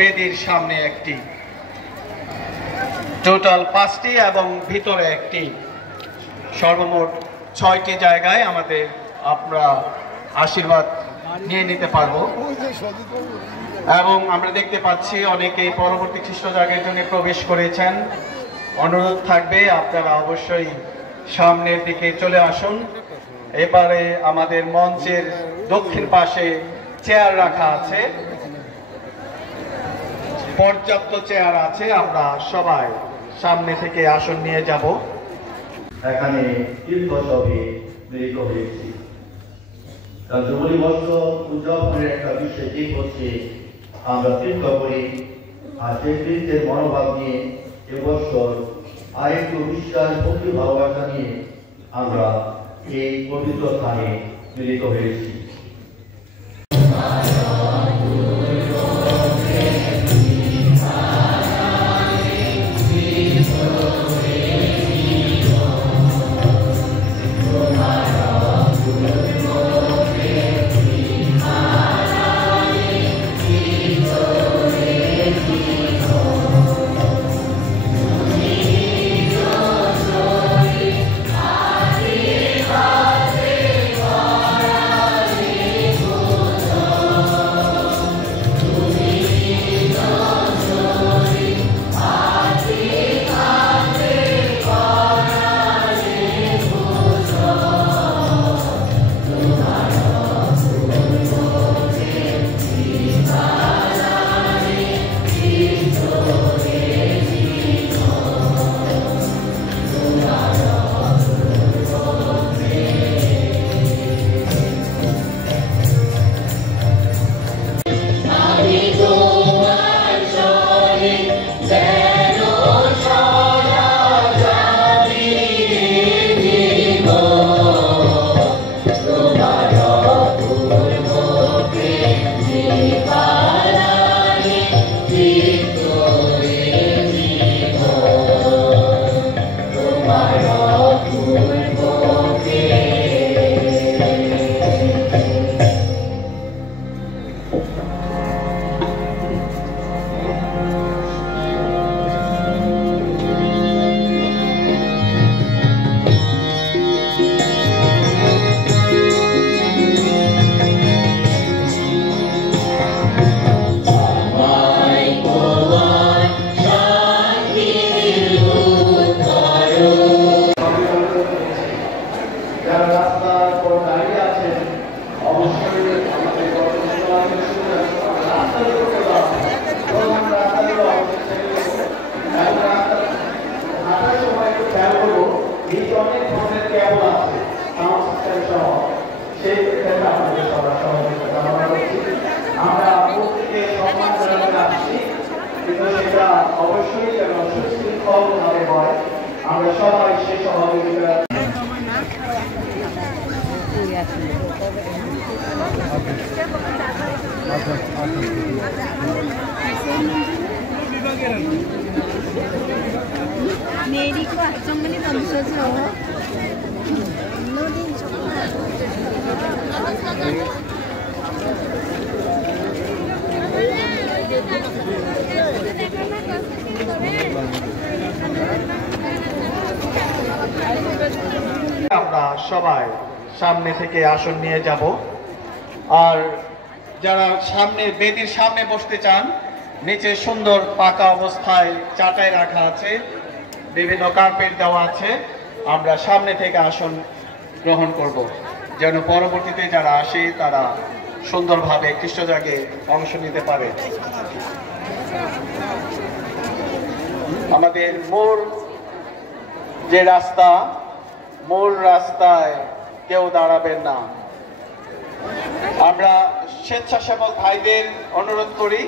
বেদির সামনে একটি, টোটাল 5টি এবং ভিতরে একটি, সর্বমোট 6টি জায়গায় আমরা আশীর্বাদ নিয়ে নিতে পারবো। এবং আমরা দেখতে পাচ্ছি অনেকেই পরবর্তী খ্রিস্ট জাগের জন্য প্রবেশ করেছেন। অনুরোধ থাকবে আপনারা অবশ্যই সামনের দিকে চলে আসুন। এবারে আমাদের মঞ্চের দক্ষিণ পাশে চেয়ার রাখা আছে, পর্যাপ্ত চেয়ার আছে। আমরা সবাই সামনে থেকে আসন নিয়ে যাব। এখানে তীর্থসভে মিলিত হয়েছি। যুবলী বর্ষ উদযাপনের একটা বিশেষ দিক হচ্ছে আমরা তীর্থ করি, আর সেই তীর্থের মনোভাব নিয়ে এবছর আরেকটু বিশ্বাস, ভক্তি, ভালোবাসা নিয়ে আমরা এই পবিত্র স্থানে মিলিত হয়েছি। অবশ্যই যেন সুশৃঙ্খলভাবে হয়, আমরা সবাই সেই সহযোগিতা। मेरी को अचंबनी तमसे से हो আমরা সবাই সামনে থেকে আসন নিয়ে যাব। আর যারা বেদির সামনে বসতে চান, নিচে সুন্দর পাকা অবস্থায় চাটাই রাখা আছে, বিভিন্ন কার্পেট দেওয়া আছে। আমরা সামনে থেকে আসন গ্রহণ করব, যেন পরবর্তীতে যারা আসে তারা সুন্দরভাবে খ্রিস্টজাগে অংশ নিতে পারে। আমাদের মূল রাস্তায় কেউ দাঁড়াবেন না। আমরা স্বেচ্ছাসেবক ভাইদের অনুরোধ করি